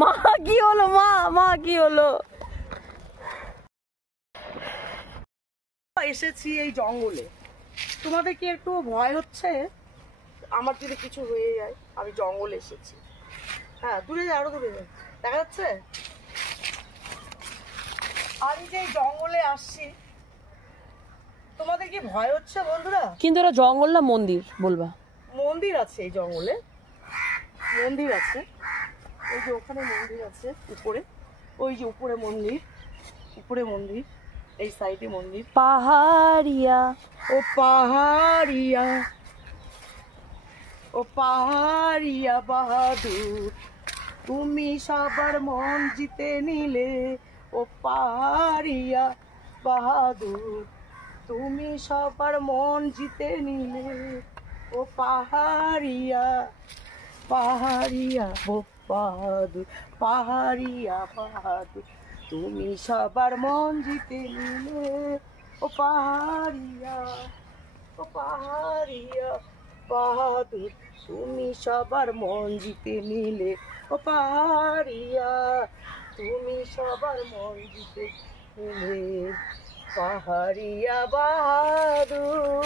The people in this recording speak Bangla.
মা কি হলো? মা মা কি হলো? এসেছি এই জঙ্গলে, তোমাদের কি একটু ভয় হচ্ছে? আমার যদি কিছু হয়ে যায়, আমি জঙ্গলে এসেছি। হ্যাঁ, দূরে যায়, আরো দূরে যায়, দেখা যাচ্ছে? আমি যে জঙ্গলে আসছি, তোমাদের কি ভয় হচ্ছে বন্ধুরা? কিন্তু এটা জঙ্গল না মন্দির বলবা? মন্দির আছে এই জঙ্গলে, মন্দির আছে। ওই যে ওখানে মন্দির আছে উপরে, ওই যে উপরে মন্দির, উপরে মন্দির, এই সাইডে মন্দির। পাহাড়িয়া ও পাহাড়িয়া, ও পাহাড়িয়া বাহাদুর, তুমি সবার মন জিতে নিলে। ও পাহাড়িয়া বাহাদুর, তুমি সবার মন জিতে নিলে। ও পাহাড়িয়া, পাহাড়িয়া ও বাহাদুর, পাহাড়িয়া বাহাদুর, তুমি সবার মন জিতে নিলে। ও পাহাড়িয়া, ও পাহাড়িয়া বাহাদুর, তুমি সবার মন জিতে নিলে। ও পাহাড়িয়া, তুমি সবার মন জিতে নিলে। পাহাড়িয়া বাহাদুর।